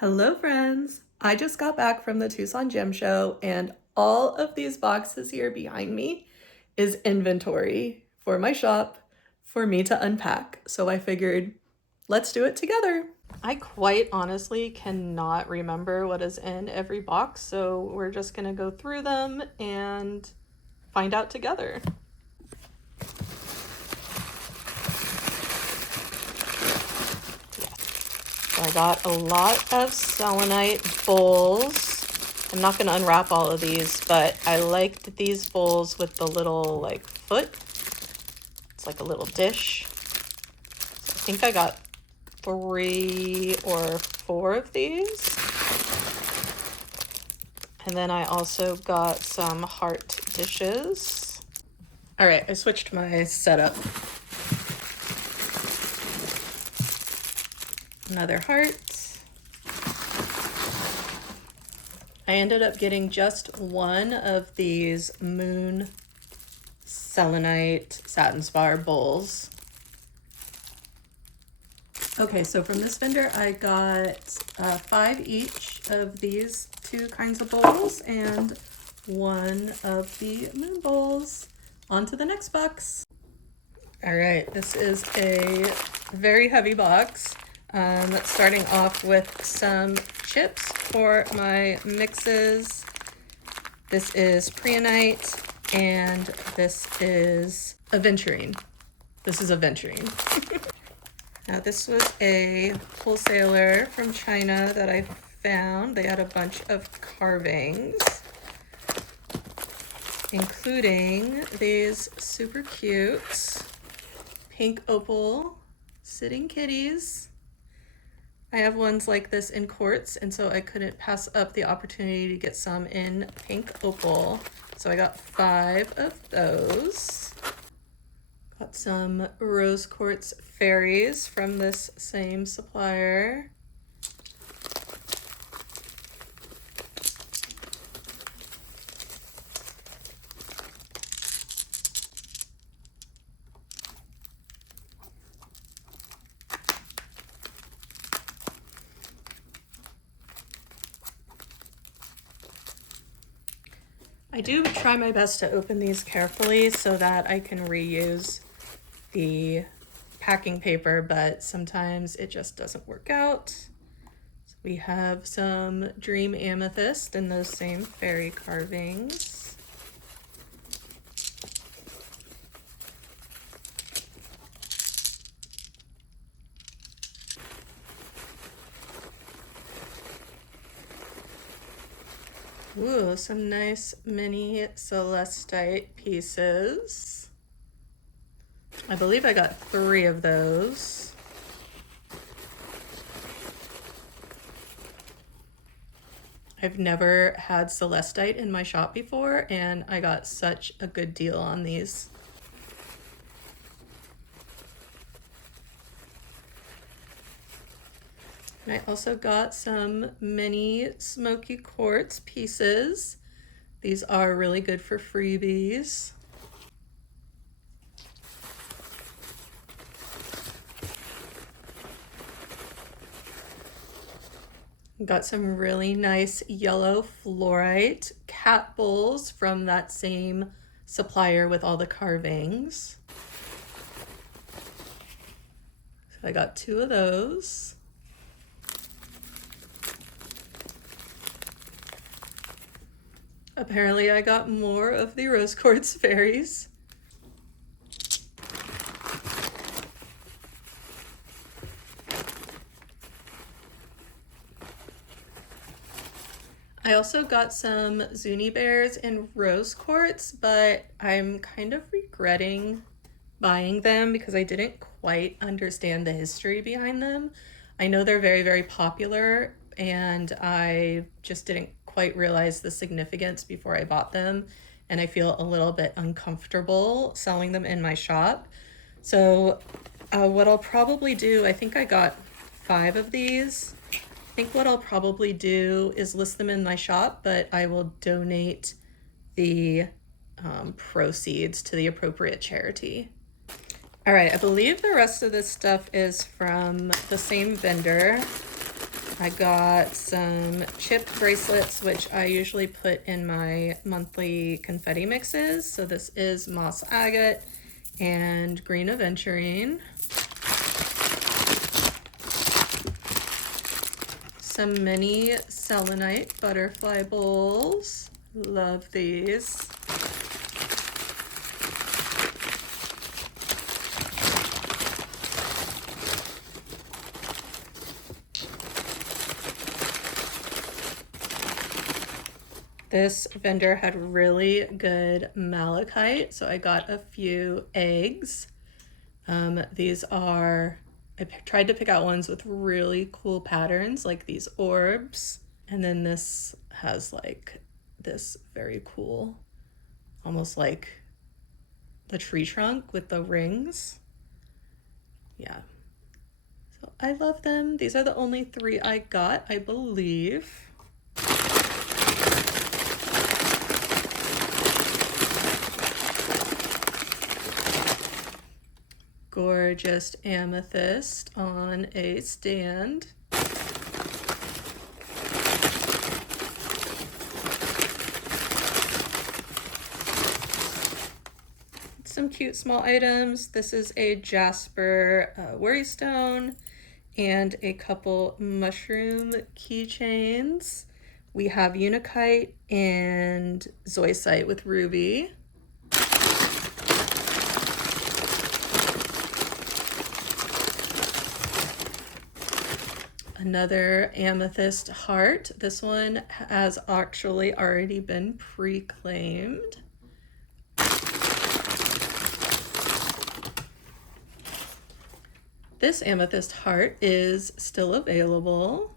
Hello friends! I just got back from the Tucson Gem Show and all of these boxes here behind me is inventory for my shop for me to unpack. So I figured, let's do it together. I quite honestly cannot remember what is in every box, so we're just gonna go through them and find out together. So I got a lot of selenite bowls. I'm not going to unwrap all of these, but I liked these bowls with the little like foot. It's like a little dish. So I think I got 3 or 4 of these. And then I also got some heart dishes. All right, I switched my setup. Another heart. I ended up getting just one of these moon selenite satin spar bowls. Okay, so from this vendor I got 5 each of these 2 kinds of bowls and 1 of the moon bowls. On to the next box. All right, this is a very heavy box. Starting off with some chips for my mixes. This is Preonite and this is aventurine. This is aventurine. Now this was a wholesaler from China that I found. They had a bunch of carvings, including these super cute pink opal sitting kitties. I have ones like this in quartz, and so I couldn't pass up the opportunity to get some in pink opal. So I got 5 of those. Got some rose quartz fairies from this same supplier. I do try my best to open these carefully so that I can reuse the packing paper, but sometimes it just doesn't work out. So we have some dream amethyst in those same fairy carvings. Ooh, some nice mini celestite pieces. I believe I got 3 of those. I've never had celestite in my shop before, and I got such a good deal on these. And I also got some mini smoky quartz pieces. These are really good for freebies. Got some really nice yellow fluorite cat bowls from that same supplier with all the carvings. So I got 2 of those. Apparently I got more of the rose quartz fairies. I also got some Zuni bears in rose quartz, but I'm kind of regretting buying them because I didn't quite understand the history behind them. I know they're very, very popular, and I just didn't quite realize the significance before I bought them, and I feel a little bit uncomfortable selling them in my shop. So what I'll probably do, I think I got 5 of these. I think what I'll probably do is list them in my shop, but I will donate the proceeds to the appropriate charity. All right, I believe the rest of this stuff is from the same vendor. I got some chip bracelets, which I usually put in my monthly confetti mixes. So this is moss agate and green aventurine. Some mini selenite butterfly bowls. Love these. This vendor had really good malachite, so I got a few eggs. These are, I tried to pick out ones with really cool patterns, like these orbs. And then this has like this very cool, almost like the tree trunk with the rings. Yeah. So I love them. These are the only 3 I got, I believe. Gorgeous amethyst on a stand. Some cute small items. This is a jasper worry stone and a couple mushroom keychains. We have unakite and zoisite with ruby. Another amethyst heart. This one has actually already been pre-claimed. This amethyst heart is still available.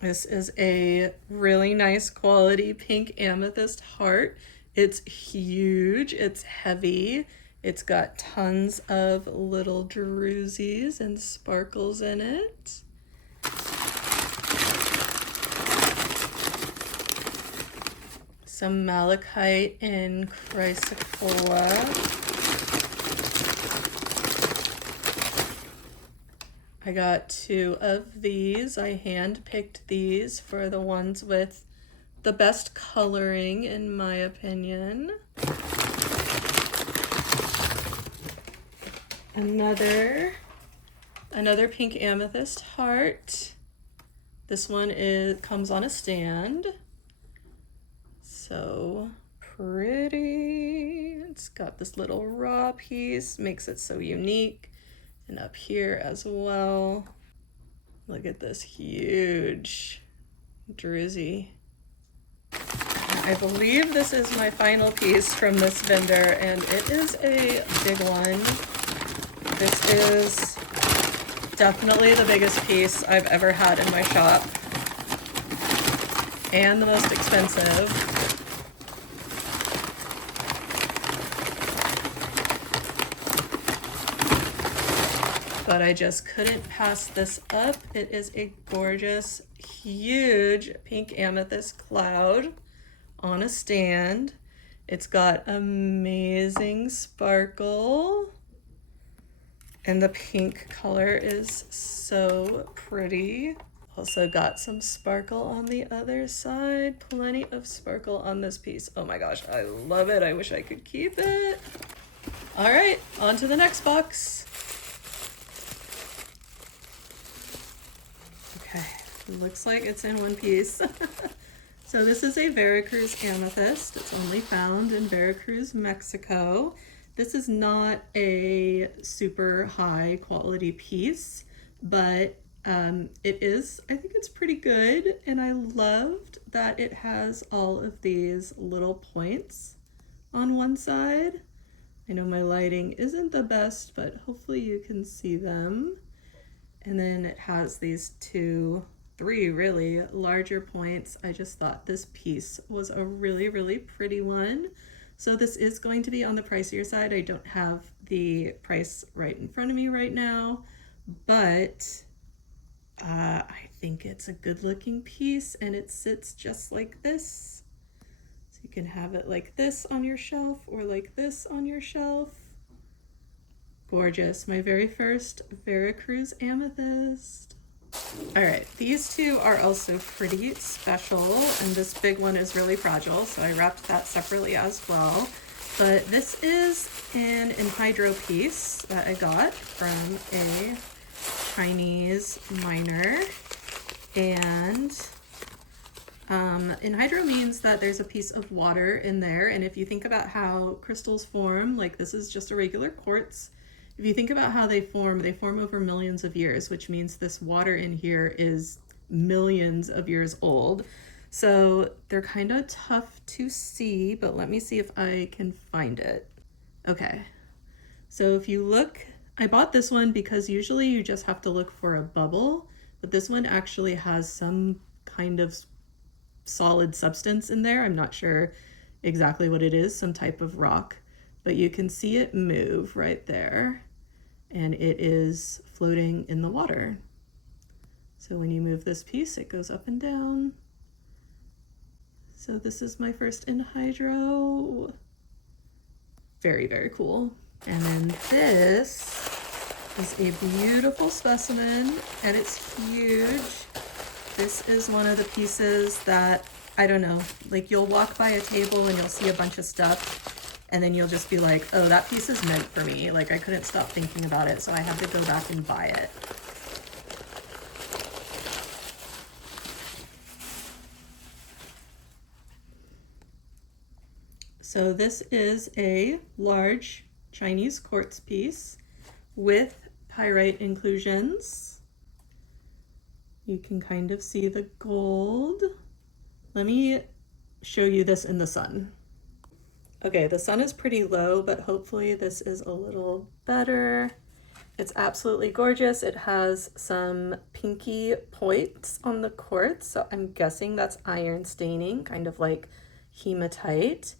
This is a really nice quality pink amethyst heart. It's huge, it's heavy, it's got tons of little drusies and sparkles in it. Some malachite and chrysocolla. I got 2 of these. I hand-picked these for the ones with the best coloring, in my opinion. Another pink amethyst heart. This one comes on a stand. So pretty. It's got this little raw piece, makes it so unique. And up here as well. Look at this huge druzy. I believe this is my final piece from this vendor, and it is a big one. This is definitely the biggest piece I've ever had in my shop, and the most expensive. But I just couldn't pass this up. It is a gorgeous, huge pink amethyst cloud on a stand. It's got amazing sparkle, and the pink color is so pretty. Also got some sparkle on the other side. Plenty of sparkle on this piece. Oh my gosh, I love it. I wish I could keep it. All right, on to the next box. Okay, looks like it's in one piece. So this is a Veracruz amethyst. It's only found in Veracruz, Mexico. This is not a super high quality piece, but it is, I think it's pretty good. And I loved that it has all of these little points on one side. I know my lighting isn't the best, but hopefully you can see them. And then it has these 3 really larger points. I just thought this piece was a really, really pretty one. So this is going to be on the pricier side. I don't have the price right in front of me right now, but I think it's a good looking piece, and it sits just like this. So You can have it like this on your shelf or like this on your shelf. Gorgeous. My very first Veracruz amethyst. All right, these two are also pretty special, and this big one is really fragile, so I wrapped that separately as well. But this is an anhydro piece that I got from a Chinese miner, and anhydro means that there's a piece of water in there, and if you think about how crystals form, like this is just a regular quartz. If you think about how they form over millions of years, which means this water in here is millions of years old. So they're kind of tough to see, but let me see if I can find it. Okay, so if you look, I bought this one because usually you just have to look for a bubble, but this one actually has some kind of solid substance in there. I'm not sure exactly what it is, some type of rock, but you can see it move right there, and it is floating in the water. So when you move this piece, it goes up and down. So this is my first anhydro. Very, very cool. And then this is a beautiful specimen, and it's huge. This is one of the pieces that, I don't know, like you'll walk by a table and you'll see a bunch of stuff, and then you'll just be like, oh, that piece is meant for me. Like I couldn't stop thinking about it, so I had to go back and buy it. So this is a large Chinese quartz piece with pyrite inclusions. You can kind of see the gold. Let me show you this in the sun. Okay, the sun is pretty low, but hopefully this is a little better. It's absolutely gorgeous. It has some pinky points on the quartz, so I'm guessing that's iron staining, kind of like hematite,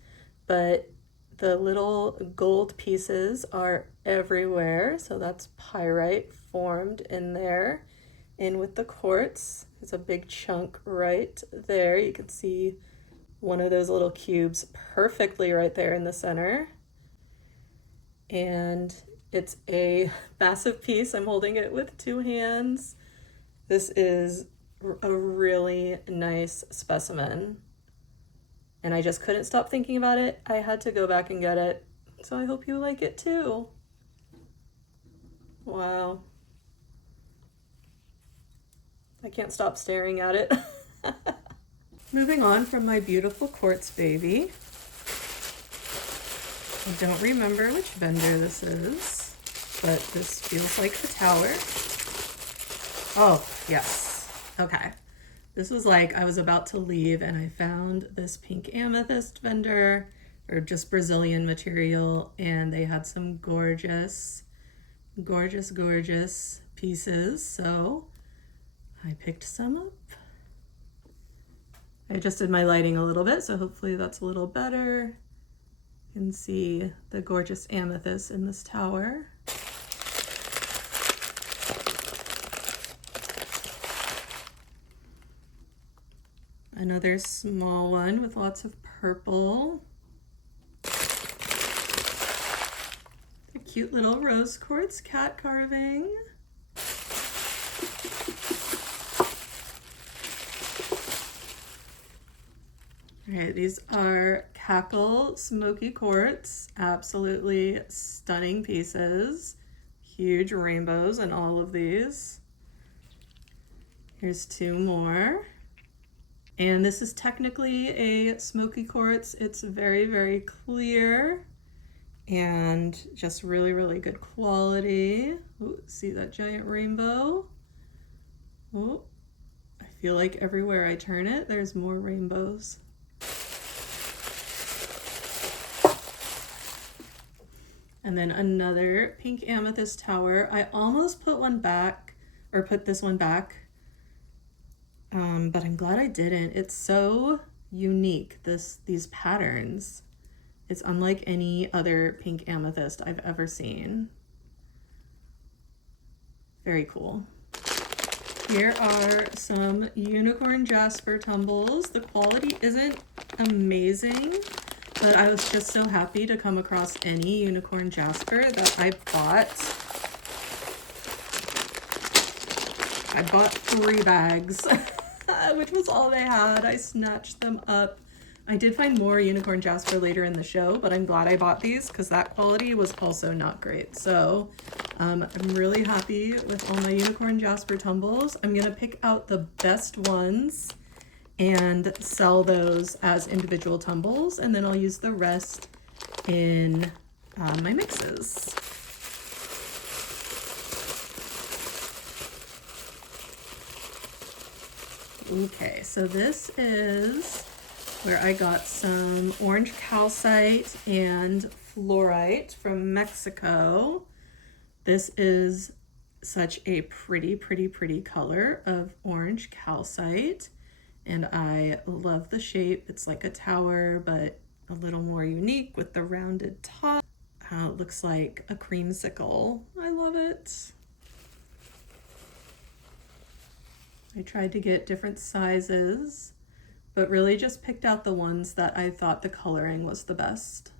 but the little gold pieces are everywhere, so that's pyrite formed in there. In with the quartz, there's a big chunk right there. You can see one of those little cubes perfectly right there in the center. And it's a massive piece. I'm holding it with two hands. This is a really nice specimen, and I just couldn't stop thinking about it. I had to go back and get it. So I hope you like it too. Wow. I can't stop staring at it. Moving on from my beautiful quartz baby. I don't remember which vendor this is, but this feels like the tower. Oh, yes. Okay. This was like I was about to leave and I found this pink amethyst vendor, or just Brazilian material, and they had some gorgeous, gorgeous, gorgeous pieces. So I picked some up. I adjusted my lighting a little bit, so hopefully that's a little better. You can see the gorgeous amethyst in this tower. Another small one with lots of purple. A cute little rose quartz cat carving. All right, these are Cackle Smoky Quartz. Absolutely stunning pieces. Huge rainbows in all of these. Here's two more. And this is technically a smoky quartz. It's very, very clear and just really, really good quality. Ooh, see that giant rainbow? Oh, I feel like everywhere I turn it, there's more rainbows. And then another pink amethyst tower. I almost put one back, or put this one back, but I'm glad I didn't. It's so unique, these patterns. It's unlike any other pink amethyst I've ever seen. Very cool. Here are some unicorn jasper tumbles. The quality isn't amazing, but I was just so happy to come across any unicorn jasper that I bought. I bought 3 bags, which was all they had. I snatched them up. I did find more unicorn jasper later in the show, but I'm glad I bought these because that quality was also not great. So I'm really happy with all my unicorn jasper tumbles. I'm gonna pick out the best ones and sell those as individual tumbles, and then I'll use the rest in my mixes. Okay, so this is where I got some orange calcite and fluorite from Mexico. This is such a pretty color of orange calcite, and I love the shape. It's like a tower, but a little more unique with the rounded top. It looks like a creamsicle. I love it. I tried to get different sizes, but really just picked out the ones that I thought the coloring was the best.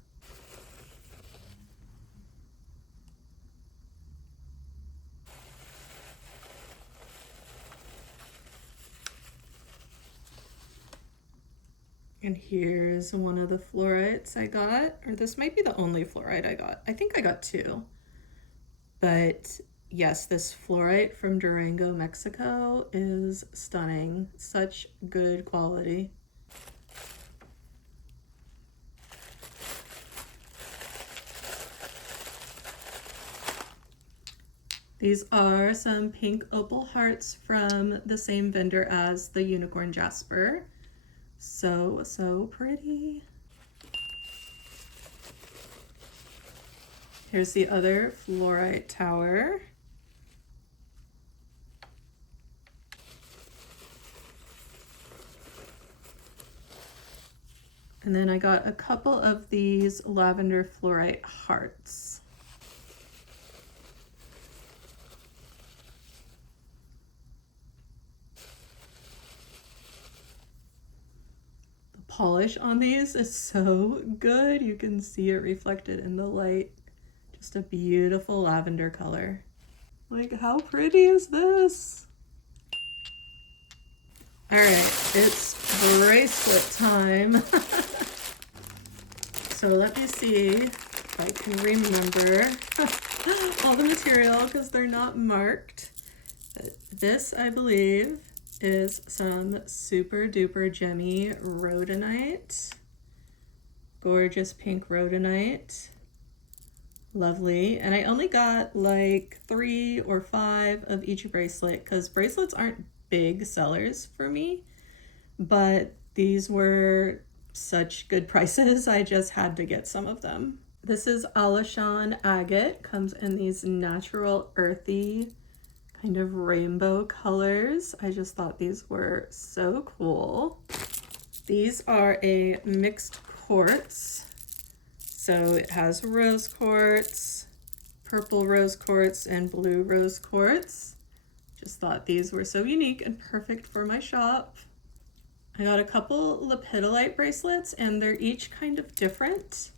And here's one of the fluorites I got, or this might be the only fluorite I got. I think I got 2. But yes, this fluorite from Durango, Mexico is stunning. Such good quality. These are some pink opal hearts from the same vendor as the unicorn jasper. So pretty. Here's the other fluorite tower. And then I got a couple of these lavender fluorite hearts. The polish on these is so good. You can see it reflected in the light. Just a beautiful lavender color. Like, how pretty is this? All right, it's bracelet time. So let me see if I can remember all the material because they're not marked. This, I believe, is some super duper gemmy rhodonite. Gorgeous pink rhodonite. Lovely. And I only got like 3 or 5 of each bracelet because bracelets aren't big sellers for me, but these were such good prices. I just had to get some of them. This is Alishan agate. Comes in these natural earthy kind of rainbow colors. I just thought these were so cool. These are a mixed quartz. So it has rose quartz, purple rose quartz, and blue rose quartz. Just thought these were so unique and perfect for my shop. I got a couple lepidolite bracelets and they're each kind of different.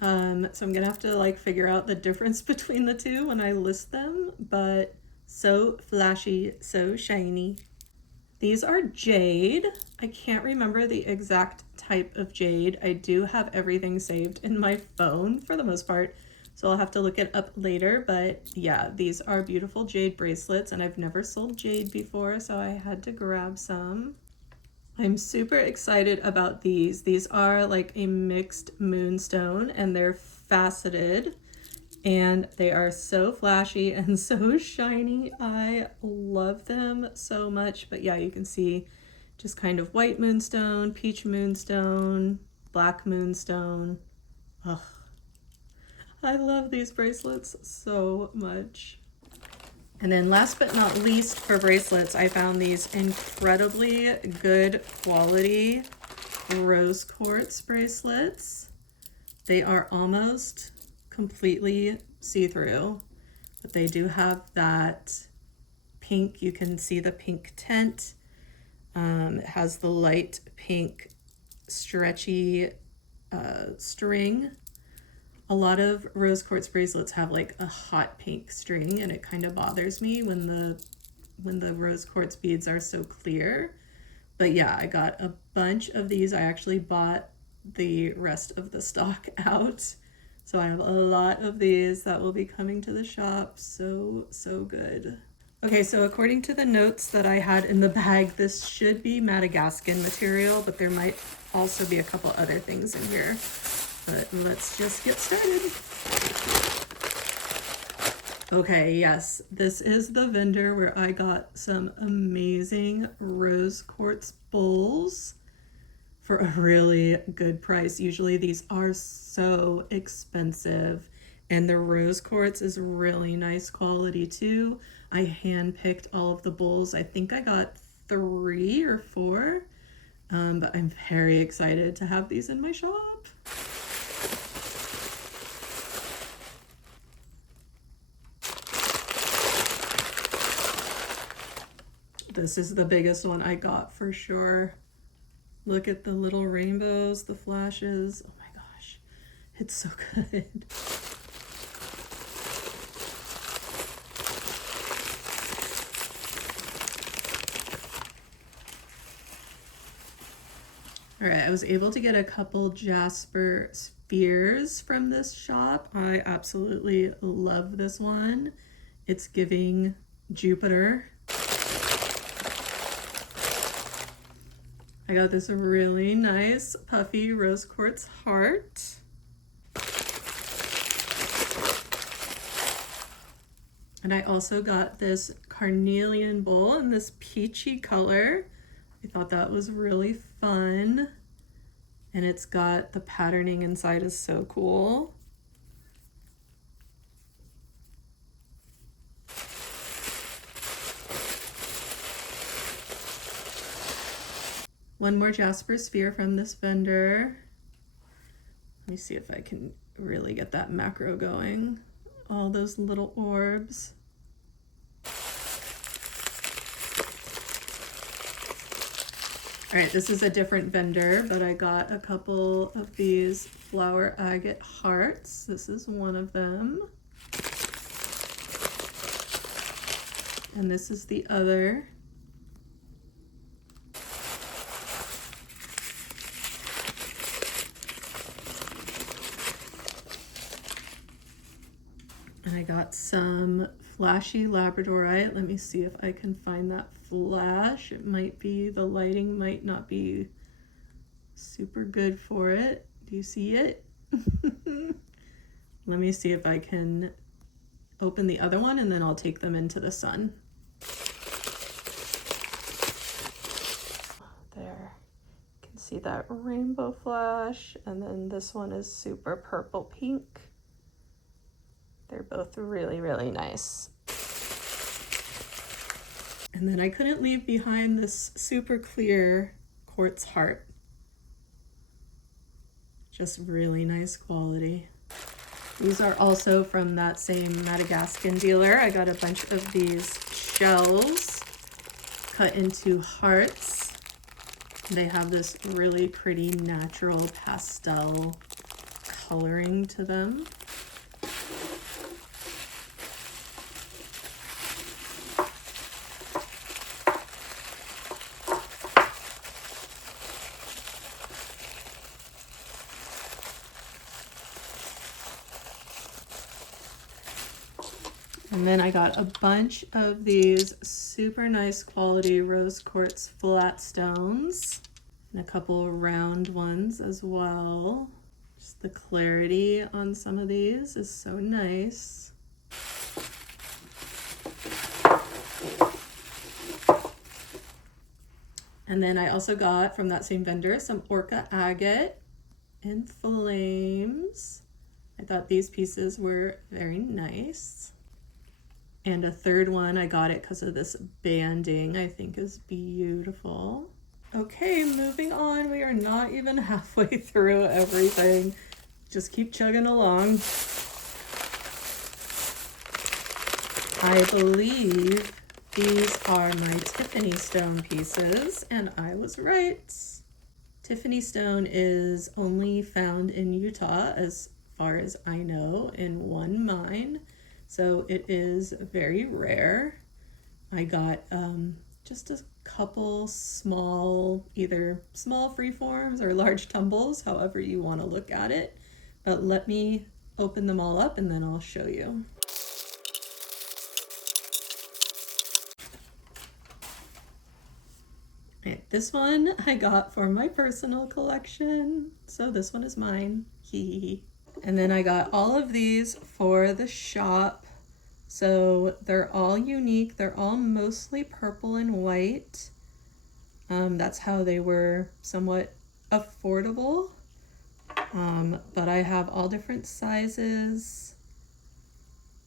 So I'm gonna have to like figure out the difference between the two when I list them, but so flashy, so shiny. These are jade. I can't remember the exact type of jade. I do have everything saved in my phone for the most part, so I'll have to look it up later, but yeah, these are beautiful jade bracelets and I've never sold jade before, so I had to grab some. I'm super excited about these. These are like a mixed moonstone and they're faceted and they are so flashy and so shiny. I love them so much, but yeah, you can see just kind of white moonstone, peach moonstone, black moonstone. Ugh. I love these bracelets so much. And then last but not least for bracelets, I found these incredibly good quality rose quartz bracelets. They are almost completely see-through, but they do have that pink. You can see the pink tint. It has the light pink stretchy string. A lot of rose quartz bracelets have like a hot pink string, and it kind of bothers me when the rose quartz beads are so clear. But yeah, I got a bunch of these. I actually bought the rest of the stock out. So I have a lot of these that will be coming to the shop. So good. Okay, so according to the notes that I had in the bag, this should be Madagascan material, but there might also be a couple other things in here. But let's just get started. Okay, yes, this is the vendor where I got some amazing rose quartz bowls for a really good price. Usually these are so expensive, and the rose quartz is really nice quality too. I hand-picked all of the bowls. I think I got 3 or 4, but I'm very excited to have these in my shop. This is the biggest one I got for sure. Look at the little rainbows, the flashes. Oh my gosh, it's so good. All right, I was able to get a couple Jasper spheres from this shop. I absolutely love this one. It's giving Jupiter. I got this really nice puffy rose quartz heart. And I also got this carnelian bowl in this peachy color. I thought that was really fun. And it's got the patterning inside is so cool. One more Jasper sphere from this vendor. Let me see if I can really get that macro going. All those little orbs. All right, this is a different vendor, but I got a couple of these flower agate hearts. This is one of them. And this is the other. And I got some flashy labradorite. Let me see if I can find that flash. It might be, the lighting might not be super good for it. Do you see it? Let me see if I can open the other one, and then I'll take them into the sun. There, you can see that rainbow flash, and then this one is super purple pink. They're both really, really nice. And then I couldn't leave behind this super clear quartz heart. Just really nice quality. These are also from that same Madagascan dealer. I got a bunch of these shells cut into hearts. They have this really pretty natural pastel coloring to them. And then I got a bunch of these super nice quality rose quartz flat stones and a couple round ones as well. Just the clarity on some of these is so nice. And then I also got from that same vendor some orca agate in flames. I thought these pieces were very nice. And a third one, I got it because of this banding, I think is beautiful. Okay, moving on. We are not even halfway through everything. Just keep chugging along. I believe these are my Tiffany stone pieces, and I was right. Tiffany stone is only found in Utah, as far as I know, in one mine. So it is very rare. I got just a couple small, either small freeforms or large tumbles, however you want to look at it. But let me open them all up and then I'll show you. Right, this one I got for my personal collection, so this one is mine. And then I got all of these for the shop. So they're all unique. They're all mostly purple and white. That's how they were somewhat affordable. But I have all different sizes,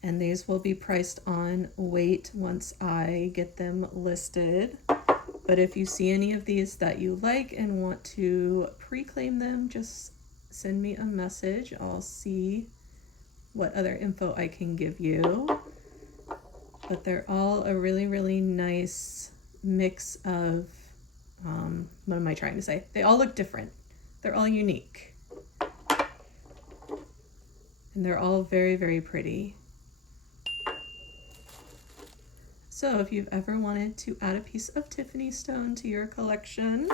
and these will be priced on weight once I get them listed. But if you see any of these that you like and want to pre-claim them, just send me a message. I'll see what other info I can give you. But they're all a really, really nice mix of, what am I trying to say? They all look different. They're all unique. And they're all very, very pretty. So if you've ever wanted to add a piece of Tiffany stone to your collection,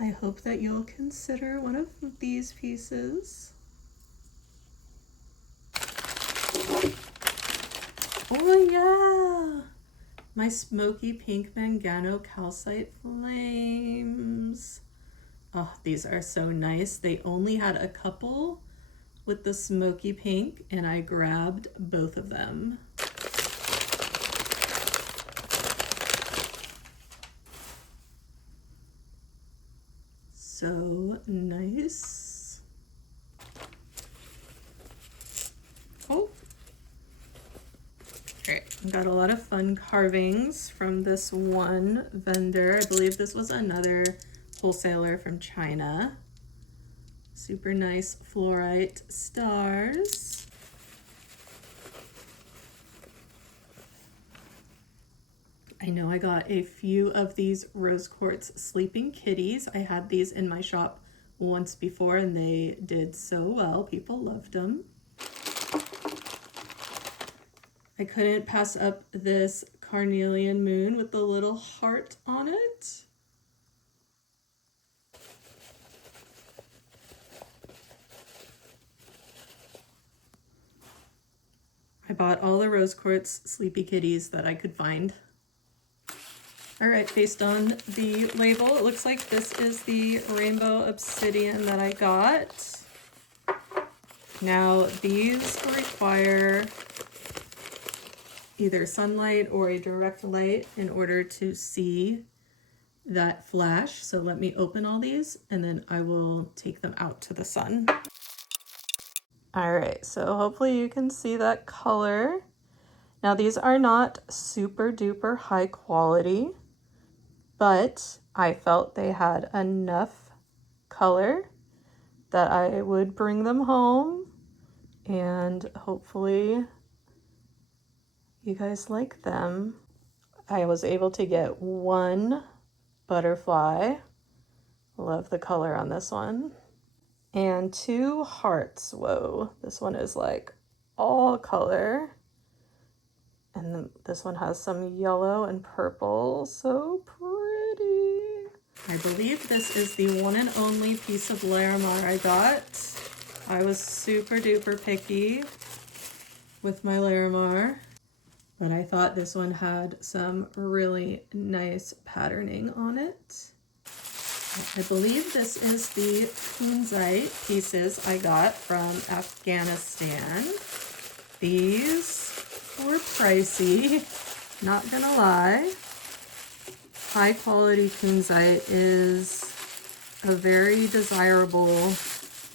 I hope that you'll consider one of these pieces. Oh yeah! My smoky pink Mangano calcite flames. Oh, these are so nice. They only had a couple with the smoky pink and I grabbed both of them. So nice. Oh. Alright, I got a lot of fun carvings from this one vendor. I believe this was another wholesaler from China. Super nice fluorite stars. I know I got a few of these rose quartz sleeping kitties. I had these in my shop once before and they did so well. People loved them. I couldn't pass up this carnelian moon with the little heart on it. I bought all the rose quartz sleepy kitties that I could find. All right, based on the label, it looks like this is the rainbow obsidian that I got. Now, these require either sunlight or a direct light in order to see that flash. So let me open all these and then I will take them out to the sun. All right, so hopefully you can see that color. Now, these are not super duper high quality, but I felt they had enough color that I would bring them home and hopefully you guys like them. I was able to get one butterfly. Love the color on this one. And two hearts. Whoa, this one is like all color. And then this one has some yellow and purple. So pretty. I believe this is the one and only piece of Larimar I got. I was super duper picky with my Larimar, but I thought this one had some really nice patterning on it. I believe this is the kunzite pieces I got from Afghanistan. These were pricey, not gonna lie. High quality kunzite is a very desirable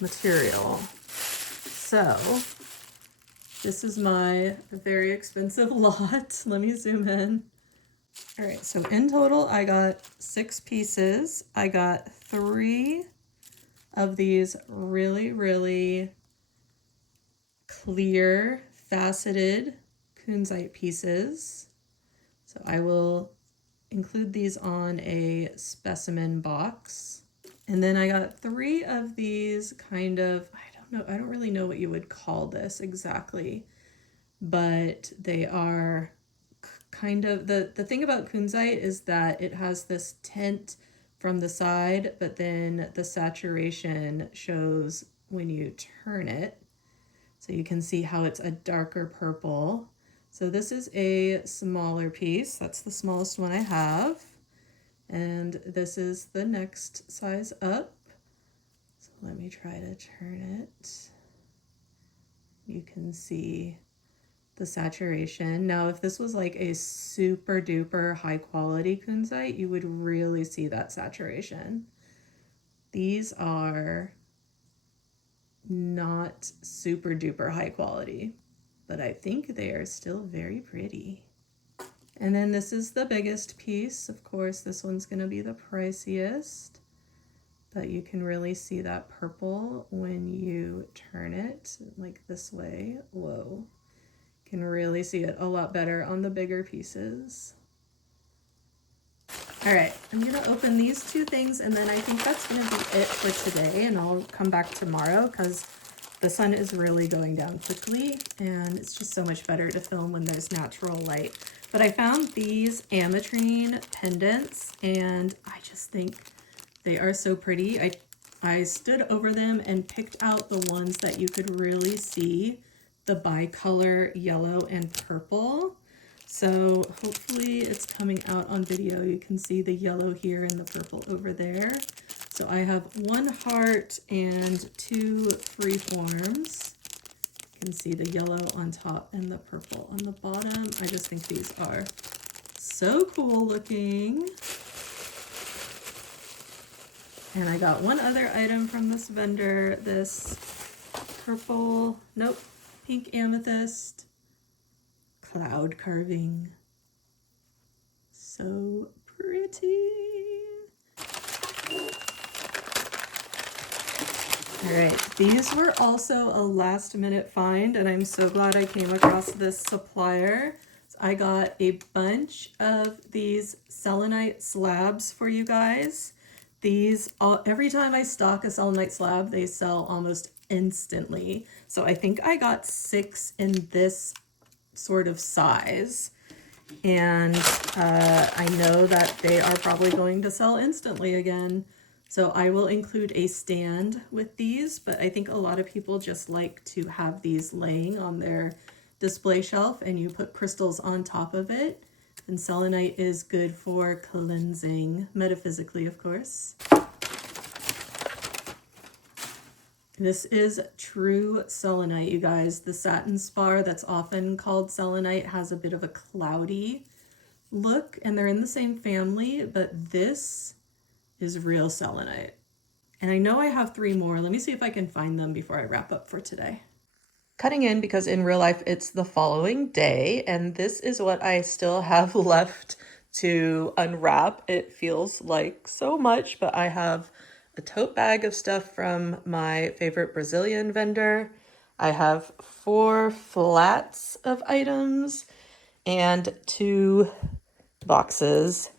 material. So this is my very expensive lot. Let me zoom in. All right, so in total, I got 6 pieces. I got 3 of these really, really clear, faceted kunzite pieces. So I will include these on a specimen box. And then I got 3 of these kind of, I don't really know what you would call this exactly, but they are kind of, the thing about kunzite is that it has this tint from the side, but then the saturation shows when you turn it. So you can see how it's a darker purple. So this is a smaller piece. That's the smallest one I have. And this is the next size up. So let me try to turn it. You can see the saturation. Now, if this was like a super duper high quality kunzite, you would really see that saturation. These are not super duper high quality, but I think they are still very pretty. And then this is the biggest piece. Of course, this one's going to be the priciest, but you can really see that purple when you turn it like this way. Whoa. Can really see it a lot better on the bigger pieces. All right, I'm gonna open these 2 things, and then I think that's gonna be it for today, and I'll come back tomorrow because the sun is really going down quickly and it's just so much better to film when there's natural light. But I found these ametrine pendants and I just think they are so pretty. I stood over them and picked out the ones that you could really see the bicolor yellow and purple. So hopefully it's coming out on video. You can see the yellow here and the purple over there. So I have 1 heart and 2 free forms. You can see the yellow on top and the purple on the bottom. I just think these are so cool looking. And I got 1 other item from this vendor, this pink amethyst cloud carving. So pretty. All right, these were also a last minute find and I'm so glad I came across this supplier. So I got a bunch of these selenite slabs for you guys. These, every time I stock a selenite slab, they sell almost instantly. So I think I got 6 in this sort of size. And I know that they are probably going to sell instantly again. So I will include a stand with these, but I think a lot of people just like to have these laying on their display shelf and you put crystals on top of it. And selenite is good for cleansing, metaphysically, of course. This is true selenite, you guys. The satin spar that's often called selenite has a bit of a cloudy look, and they're in the same family, but this is real selenite. And I know I have 3 more. Let me see if I can find them before I wrap up for today. Cutting in because in real life it's the following day, and this is what I still have left to unwrap. It feels like so much, but I have a tote bag of stuff from my favorite Brazilian vendor. I have 4 flats of items and 2 boxes.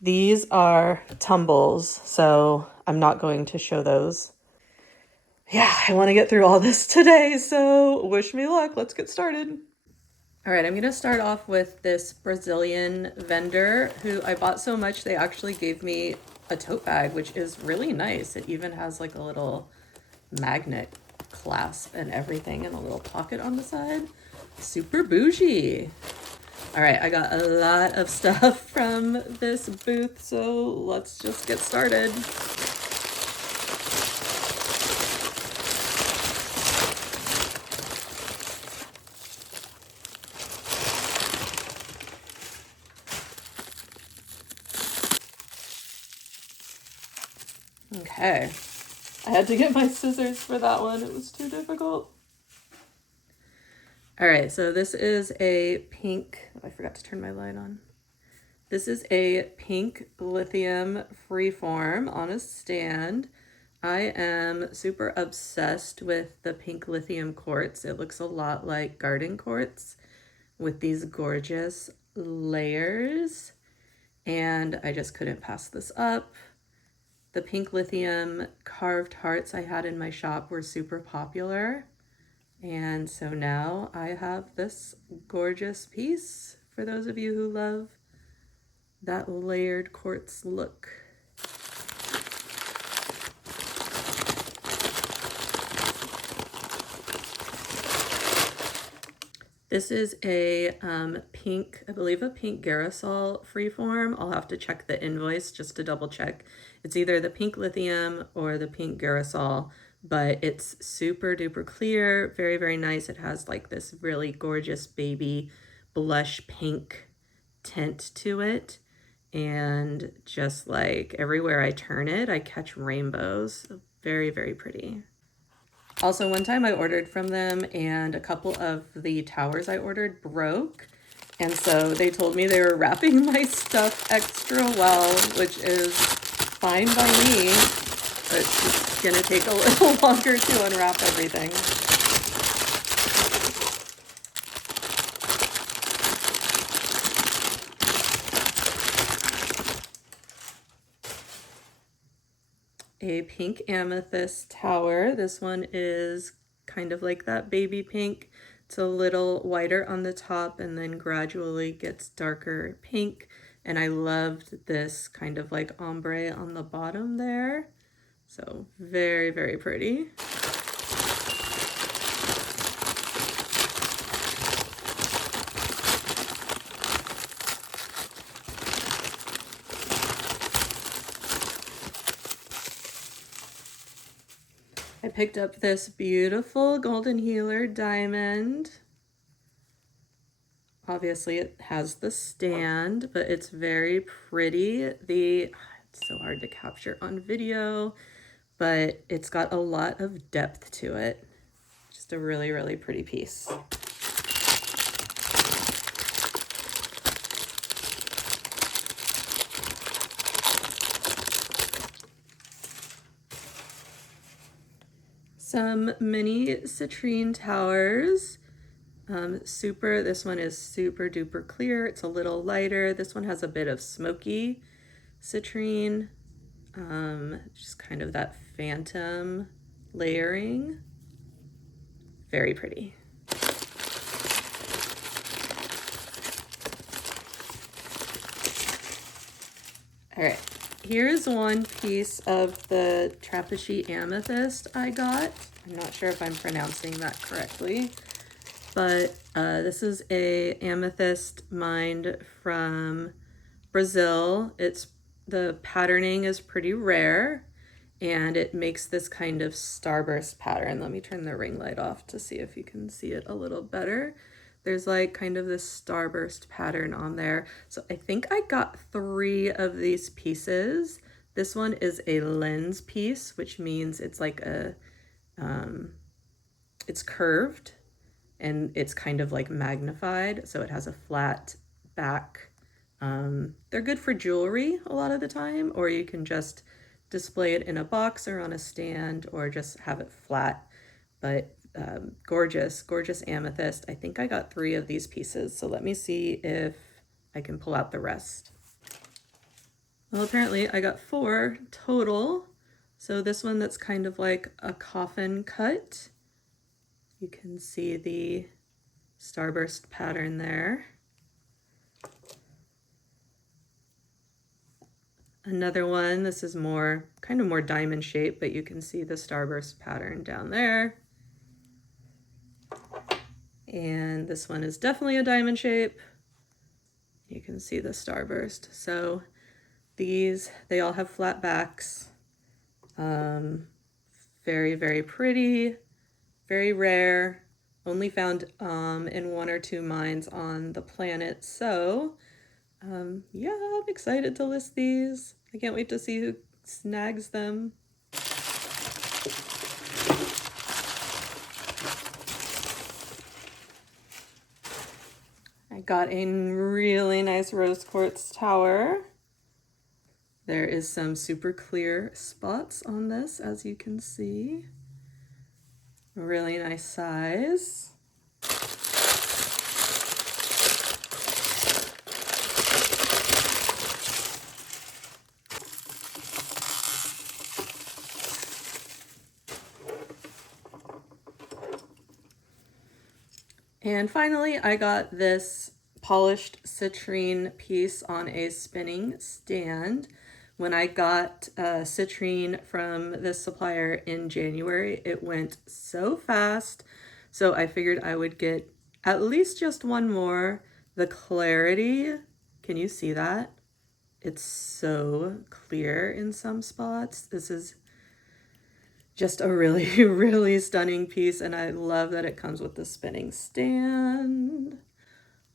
These are tumbles, so I'm not going to show those. Yeah, I want to get through all this today, so wish me luck. Let's get started. All right, I'm going to start off with this Brazilian vendor who I bought so much they actually gave me a tote bag, which is really nice. It even has like a little magnet clasp and everything and a little pocket on the side. Super bougie. All right, I got a lot of stuff from this booth, so let's just get started. Okay, I had to get my scissors for that one. It was too difficult. All right, so this is a pink, oh, I forgot to turn my light on. This is a pink lithium freeform on a stand. I am super obsessed with the pink lithium quartz. It looks a lot like garden quartz with these gorgeous layers. And I just couldn't pass this up. The pink lithium carved hearts I had in my shop were super popular. And so now I have this gorgeous piece for those of you who love that layered quartz look. This is a pink, I believe a pink Garosol freeform. I'll have to check the invoice just to double check. It's either the pink lithium or the pink Garosol, but it's super duper clear, very, very nice. It has like this really gorgeous baby blush pink tint to it. And just like everywhere I turn it, I catch rainbows. Very, very pretty. Also, one time I ordered from them and a couple of the towers I ordered broke. And so they told me they were wrapping my stuff extra well, which is fine by me, but it's just gonna take a little longer to unwrap everything. A pink amethyst tower. This one is kind of like that baby pink. It's a little whiter on the top and then gradually gets darker pink. And I loved this kind of like ombre on the bottom there. So very, very pretty. I picked up this beautiful golden healer diamond. Obviously it has the stand, but it's very pretty. It's so hard to capture on video, but it's got a lot of depth to it. Just a really, really pretty piece. Some mini citrine towers. This one is super duper clear. It's a little lighter. This one has a bit of smoky citrine. Just kind of that phantom layering. Very pretty. All right. Here's one piece of the Trapachy amethyst I got. I'm not sure if I'm pronouncing that correctly, but this is a amethyst mined from Brazil. The patterning is pretty rare and it makes this kind of starburst pattern. Let me turn the ring light off to see if you can see it a little better. There's like kind of this starburst pattern on there. So I think I got 3 of these pieces. This one is a lens piece, which means it's like it's curved and it's kind of like magnified. So it has a flat back. They're good for jewelry a lot of the time, or you can just display it in a box or on a stand or just have it flat. But gorgeous, gorgeous amethyst. I think I got 3 of these pieces, so let me see if I can pull out the rest. Well, apparently I got 4 total. So this one that's kind of like a coffin cut. You can see the starburst pattern there. Another one, this is kind of more diamond shape, but you can see the starburst pattern down there. And this one is definitely a diamond shape. You can see the starburst. So these, they all have flat backs. Very, very pretty, very rare, only found in 1 or 2 mines on the planet. So yeah, I'm excited to list these. I can't wait to see who snags them. I got a really nice rose quartz tower. There is some super clear spots on this, as you can see. Really nice size. And finally, I got this polished citrine piece on a spinning stand. When I got citrine from this supplier in January, it went so fast. So I figured I would get at least just one more. The clarity, can you see that? It's so clear in some spots. This is just a really, really stunning piece, and I love that it comes with the spinning stand.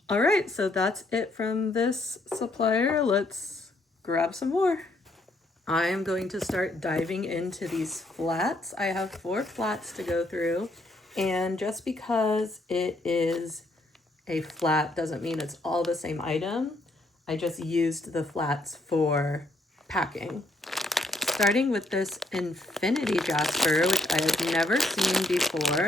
All right, so that's it from this supplier. Let's grab some more. I am going to start diving into these flats. I have 4 flats to go through, and just because it is a flat doesn't mean it's all the same item. I just used the flats for packing. Starting with this infinity jasper, which I have never seen before.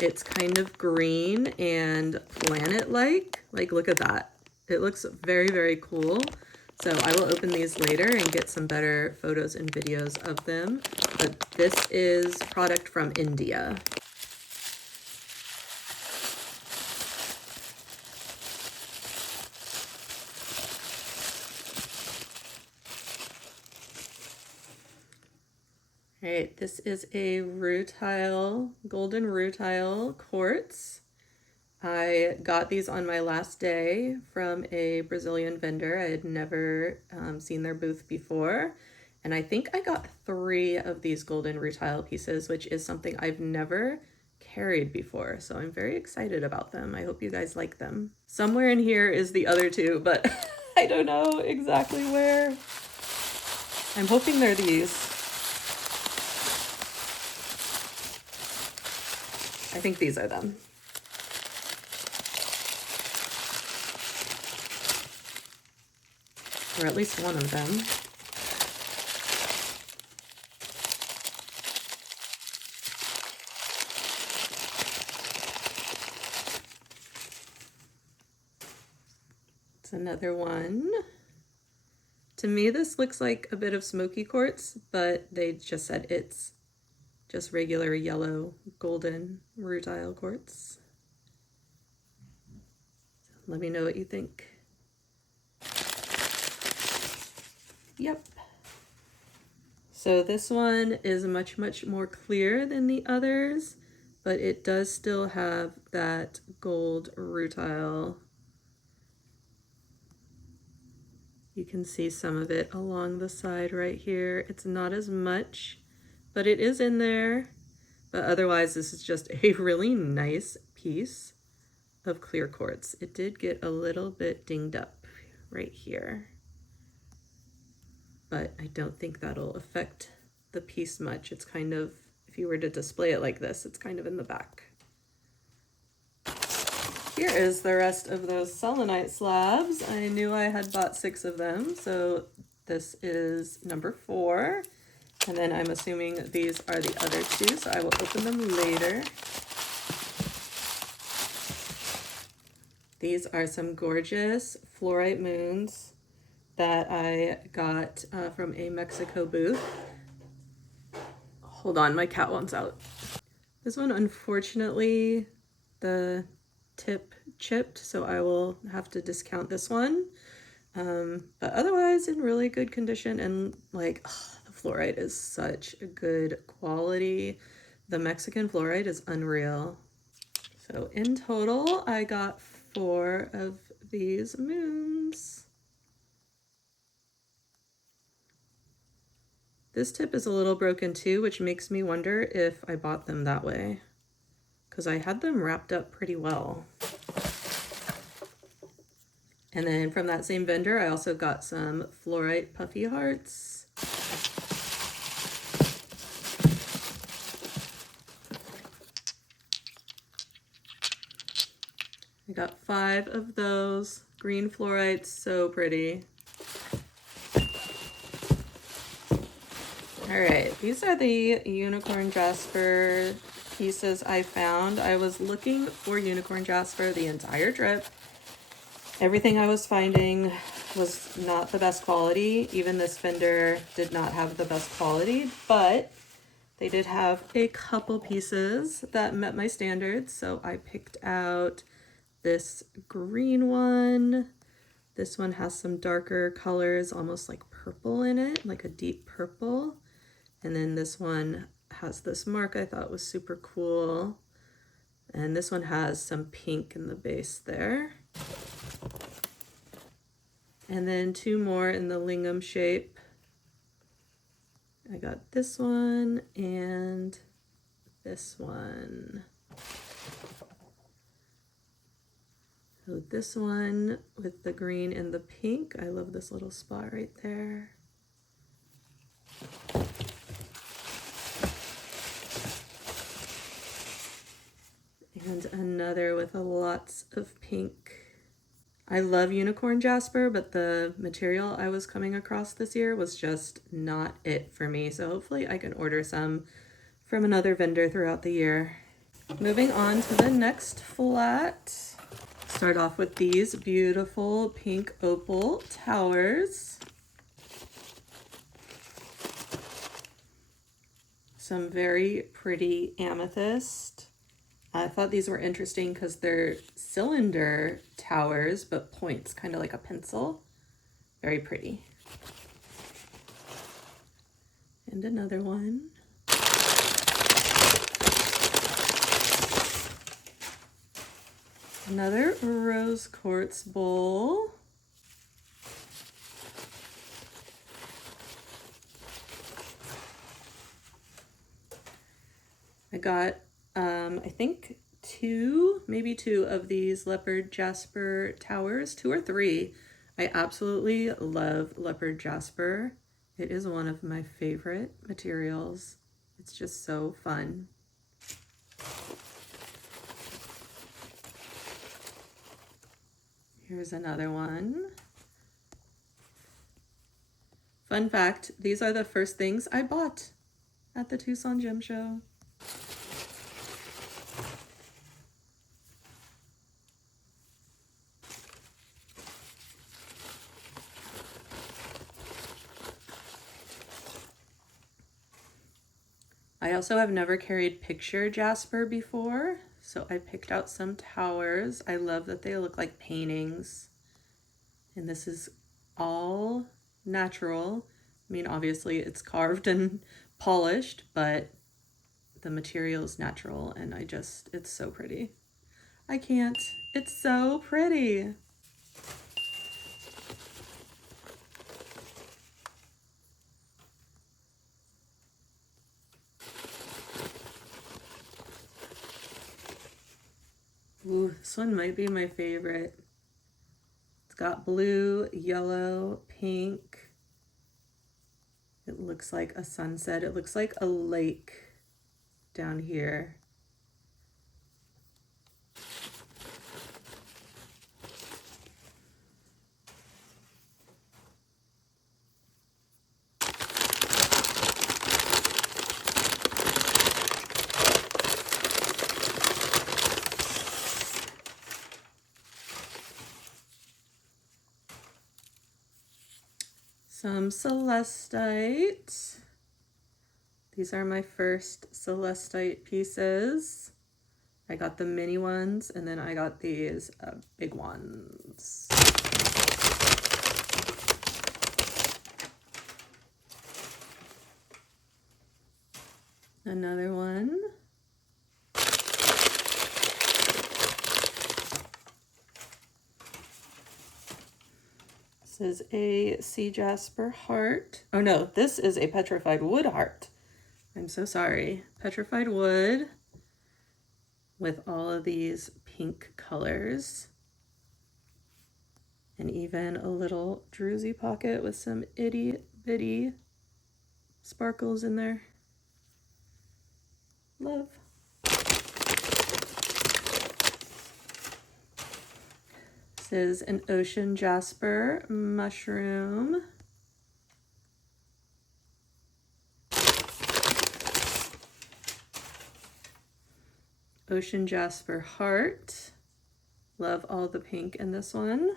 It's kind of green and planet-like. Like, look at that. It looks very, very cool. So I will open these later and get some better photos and videos of them. But this is product from India. All right, this is a rutile, golden rutile quartz. I got these on my last day from a Brazilian vendor. I had never seen their booth before. And I think I got 3 of these golden rutile pieces, which is something I've never carried before. So I'm very excited about them. I hope you guys like them. Somewhere in here is the other 2, but I don't know exactly where. I'm hoping they're these. I think these are them. Or at least one of them. It's another one. To me, this looks like a bit of smoky quartz, but they just said it's just regular yellow golden rutile quartz. Let me know what you think. Yep. So this one is much, much more clear than the others, but it does still have that gold rutile. You can see some of it along the side right here. It's not as much, but it is in there. But otherwise, this is just a really nice piece of clear quartz. It did get a little bit dinged up right here, but I don't think that'll affect the piece much. It's kind of, if you were to display it like this, it's kind of in the back. Here is the rest of those selenite slabs. I knew I had bought 6 of them, so this is number 4. And then I'm assuming these are the other 2, so I will open them later. These are some gorgeous fluorite moons that I got from a Mexico booth. Hold on, my cat wants out. This one, unfortunately, the tip chipped, so I will have to discount this one. But otherwise, in really good condition, and like, the fluorite is such a good quality. The Mexican fluorite is unreal. So in total, I got 4 of these moons. This tip is a little broken too, which makes me wonder if I bought them that way, because I had them wrapped up pretty well. And then from that same vendor, I also got some fluorite puffy hearts. I got 5 of those. Green fluorites, so pretty. All right, these are the unicorn jasper pieces I found. I was looking for unicorn jasper the entire trip. Everything I was finding was not the best quality. Even this vendor did not have the best quality, but they did have a couple pieces that met my standards. So I picked out this green one. This one has some darker colors, almost like purple in it, like a deep purple. And then this one has this mark I thought was super cool. And this one has some pink in the base there. And then two more in the lingam shape. I got this one and this one. So this one with the green and the pink. I love this little spot right there. And another with lots of pink. I love unicorn jasper, but the material I was coming across this year was just not it for me. So hopefully I can order some from another vendor throughout the year. Moving on to the next flat. Start off with these beautiful pink opal towers. Some very pretty amethyst. I thought these were interesting because they're cylinder towers, but points, kind of like a pencil. Very pretty. And another one. Another rose quartz bowl. I got I think maybe two of these leopard jasper towers, 2 or 3. I absolutely love leopard jasper. It is one of my favorite materials. It's just so fun. Here's another one. Fun fact, these are the first things I bought at the Tucson Gem Show. I also have never carried picture jasper before, so I picked out some towers. I love that they look like paintings. And this is all natural. I mean, obviously it's carved and polished, but the material is natural and it's so pretty. I can't. It's so pretty. Ooh, this one might be my favorite. It's got blue, yellow, pink. It looks like a sunset. It looks like a lake down here. Some celestite. These are my first celestite pieces. I got the mini ones and then I got these big ones. Another one. This is a sea jasper heart. Oh no, this is a petrified wood heart. I'm so sorry. Petrified wood with all of these pink colors. And even a little druzy pocket with some itty bitty sparkles in there. Love. This is an ocean jasper mushroom. Ocean jasper heart. Love all the pink in this one.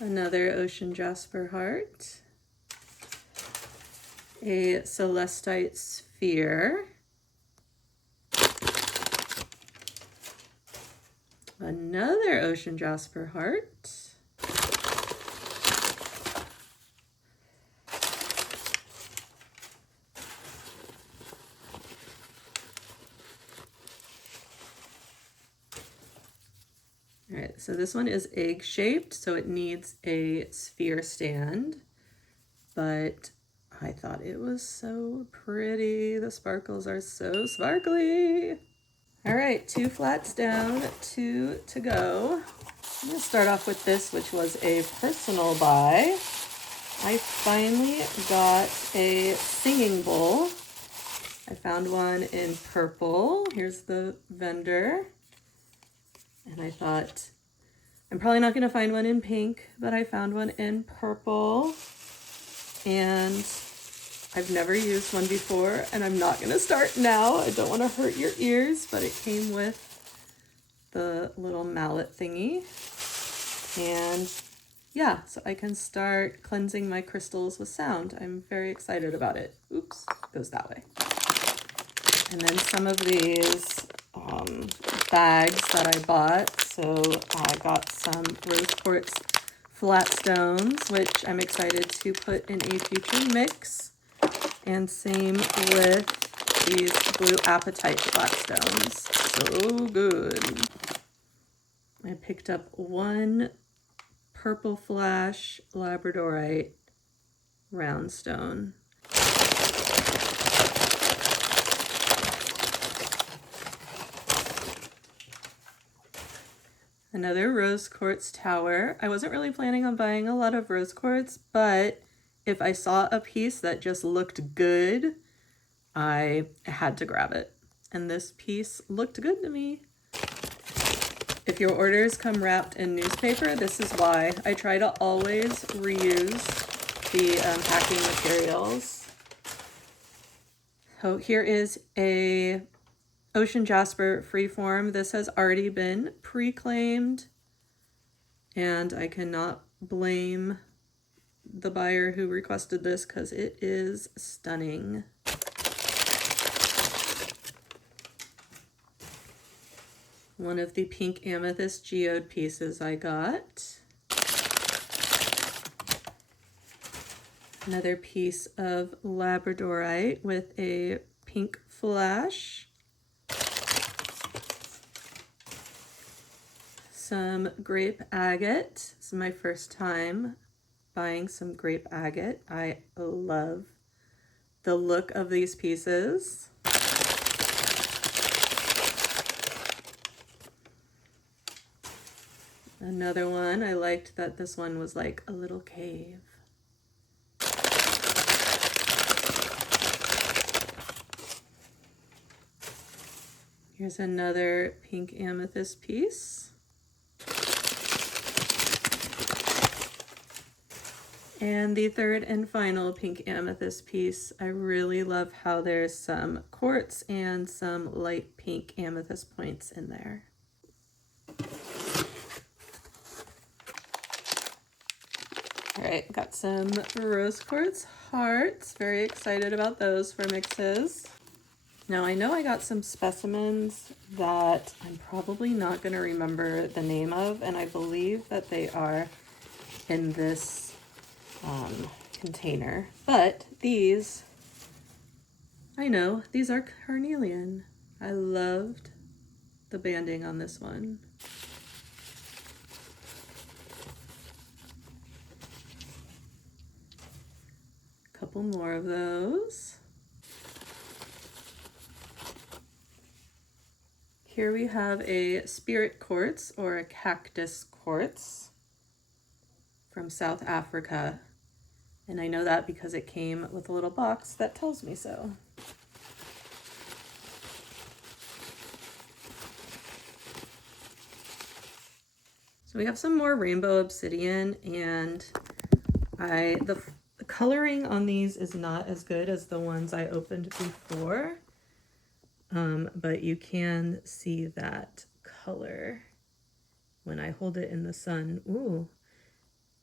Another ocean jasper heart. A celestite sphere. Another ocean jasper heart. All right, so this one is egg-shaped, so it needs a sphere stand, but I thought it was so pretty. The sparkles are so sparkly. All right, 2 flats down, 2 to go. I'm gonna start off with this, which was a personal buy. I finally got a singing bowl. I found one in purple. Here's the vendor. And I thought, I'm probably not going to find one in pink, but I found one in purple. And I've never used one before, and I'm not going to start now. I don't want to hurt your ears, but it came with the little mallet thingy. And yeah, so I can start cleansing my crystals with sound. I'm very excited about it. Oops, goes that way. And then some of these bags that I bought. So I got some rose quartz flat stones, which I'm excited to put in a future mix. And same with these blue apatite flat stones. So good. I picked up one purple flash labradorite round stone. Another rose quartz tower. I wasn't really planning on buying a lot of rose quartz, but if I saw a piece that just looked good, I had to grab it. And this piece looked good to me. If your orders come wrapped in newspaper, this is why. I try to always reuse the packing materials. So here is a Ocean Jasper Freeform. This has already been pre-claimed, and I cannot blame the buyer who requested this because it is stunning. One of the pink amethyst geode pieces I got. Another piece of labradorite with a pink flash. Some grape agate. This is my first time buying some grape agate. I love the look of these pieces. Another one, I liked that this one was like a little cave. Here's another pink amethyst piece. And the third and final pink amethyst piece, I really love how there's some quartz and some light pink amethyst points in there. All right, got some rose quartz hearts. Very excited about those for mixes. Now I know I got some specimens that I'm probably not going to remember the name of, and I believe that they are in this container, but these, I know, these are carnelian. I loved the banding on this one. A couple more of those. Here we have a spirit quartz or a cactus quartz from South Africa. And I know that because it came with a little box that tells me so. So we have some more rainbow obsidian, and the coloring on these is not as good as the ones I opened before, but you can see that color when I hold it in the sun. Ooh,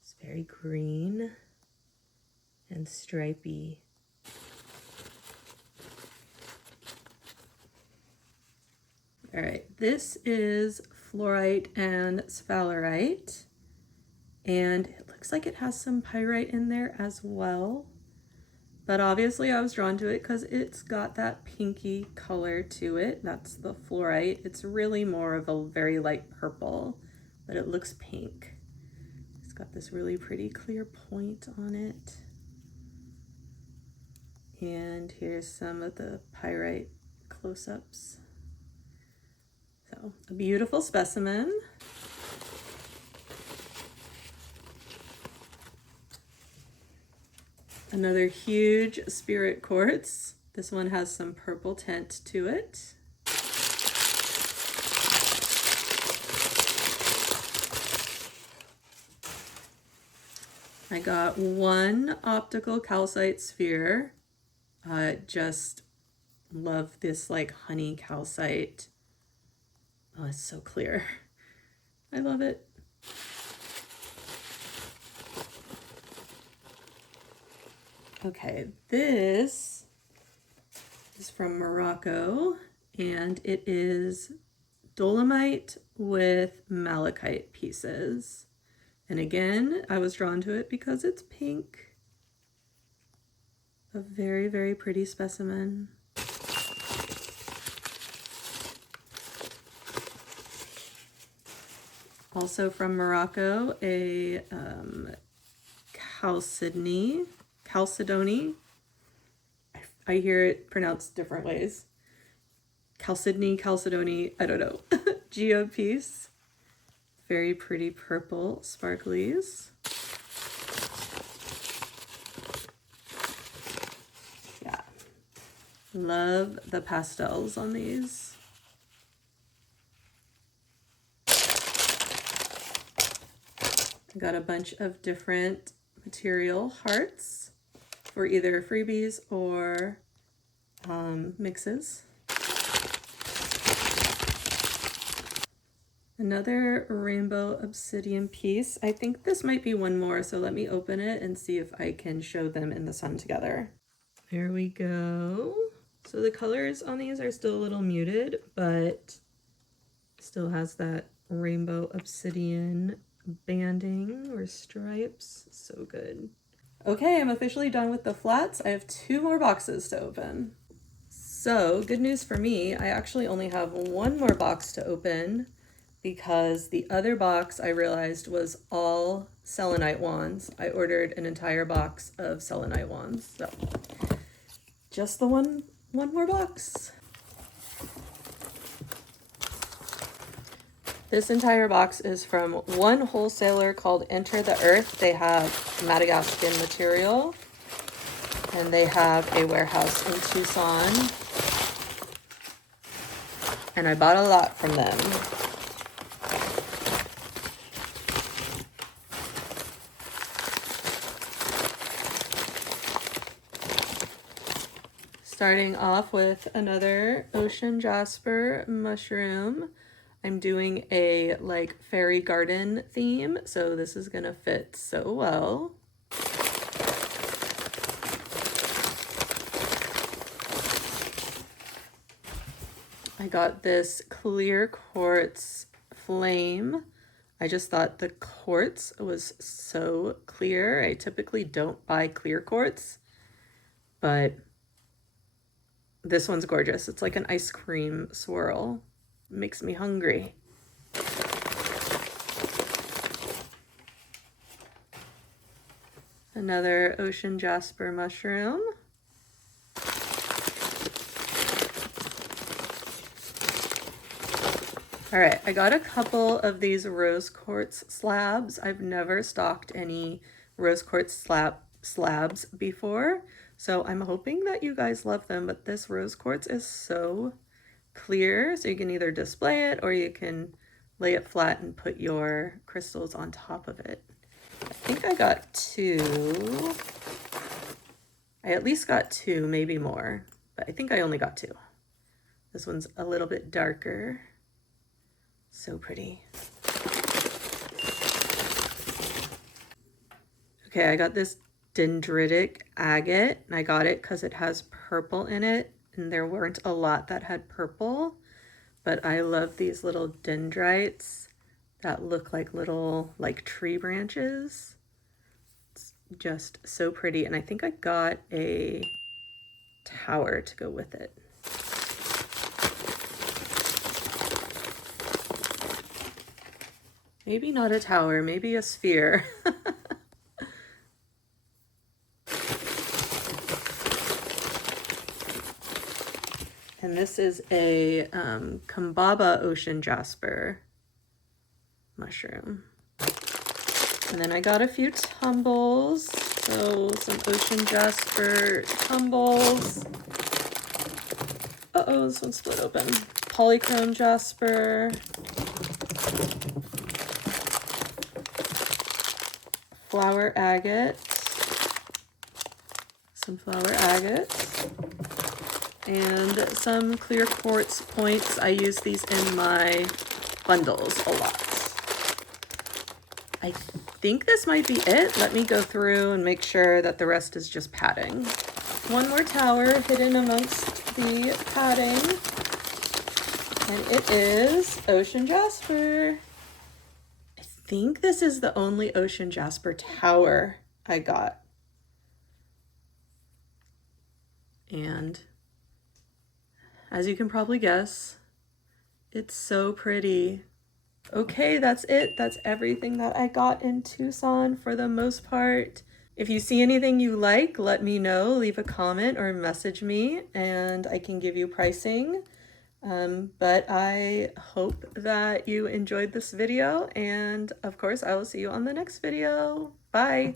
it's very green and stripy. All right, this is fluorite and sphalerite. And it looks like it has some pyrite in there as well. But obviously I was drawn to it because it's got that pinky color to it. That's the fluorite. It's really more of a very light purple, but it looks pink. It's got this really pretty clear point on it. And here's some of the pyrite close-ups. So a beautiful specimen. Another huge spirit quartz. This one has some purple tint to it. I got one optical calcite sphere. Just love this like honey calcite. Oh, it's so clear. I love it. Okay, this is from Morocco, and it is dolomite with malachite pieces. And again, I was drawn to it because it's pink. A very, very pretty specimen. Also from Morocco, a chalcedony. I hear it pronounced different ways. Chalcedony, I don't know. Geopiece. Very pretty purple sparklies. Yeah. Love the pastels on these. I got a bunch of different material hearts for either freebies or mixes. Another rainbow obsidian piece. I think this might be one more, so let me open it and see if I can show them in the sun together. There we go. So the colors on these are still a little muted, but still has that rainbow obsidian banding or stripes. So good. Okay, I'm officially done with the flats. I have 2 more boxes to open. So good news for me, I actually only have 1 more box to open because the other box I realized was all selenite wands. I ordered an entire box of selenite wands. So just the one more box. This entire box is from one wholesaler called Enter the Earth. They have Madagascan material, and they have a warehouse in Tucson. And I bought a lot from them. Starting off with another ocean jasper mushroom. I'm doing a like fairy garden theme, so this is gonna fit so well. I got this clear quartz flame. I just thought the quartz was so clear. I typically don't buy clear quartz, but this one's gorgeous. It's like an ice cream swirl. Makes me hungry. Another ocean jasper mushroom. All right, I got a couple of these rose quartz slabs. I've never stocked any rose quartz slabs before, so I'm hoping that you guys love them, but this rose quartz is so clear, so you can either display it or you can lay it flat and put your crystals on top of it. I think I got 2. I at least got 2, maybe more, but I think I only got 2. This one's a little bit darker. So pretty. Okay, I got this dendritic agate, and I got it because it has purple in it, and there weren't a lot that had purple, but I love these little dendrites that look like little tree branches. It's just so pretty, and I think I got a tower to go with it. Maybe not a tower, maybe a sphere. And this is a Kambaba ocean jasper mushroom. And then I got a few tumbles, so some ocean jasper tumbles. Uh-oh, this one split open. Polychrome jasper. Flower agate. Some flower agates. And some clear quartz points. I use these in my bundles a lot. I think this might be it. Let me go through and make sure that the rest is just padding. One more tower hidden amongst the padding. And it is ocean jasper. I think this is the only ocean jasper tower I got. And as you can probably guess, it's so pretty. Okay, that's it. That's everything that I got in Tucson for the most part. If you see anything you like, let me know. Leave a comment or message me and I can give you pricing. But I hope that you enjoyed this video, and of course I will see you on the next video. Bye!